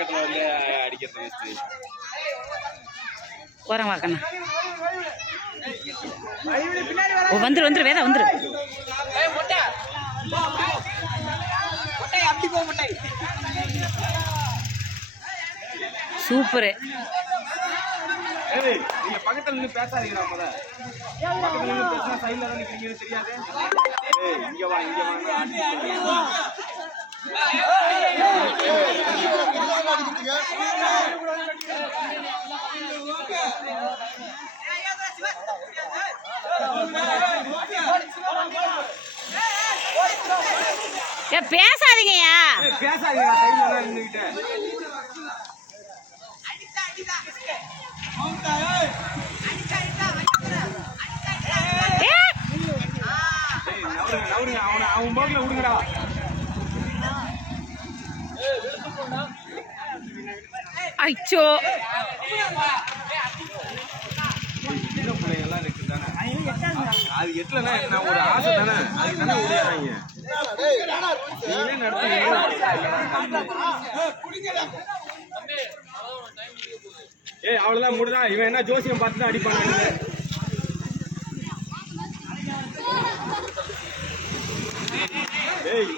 பக்கத்துல வந்து அடிக்கிறது போறேன் வாக்கண்ணா. வந்துரு வந்துரு வேதா வந்துரு. சூப்பரு. நீங்க பக்கத்துல நின்று பேசாதீங்க. பக்கத்துல நின்று பேசினா சைட்ல தான் நிக்கிறீங்க தெரியாது. இங்க வா இங்க வா. பேசாதீங்கயா. பேசாதீங்க சைட்ல தான் நின்னுக்கிட்டேன். அவன் போக்குல விடுங்கடா. ஐயோ பிள்ளைங்கெல்லாம் இருக்கு தானே. அது எட்டலன்னா நான் ஒரு ஆசை தானே. அதுக்கு தானே ஓடியாங்க. நீங்களே நடத்துவீங்க. அவ்வளவுதான் முடிதான். இவன் என்ன ஜோசியம் பார்த்து தான் அடிப்பாங்க. ஏய்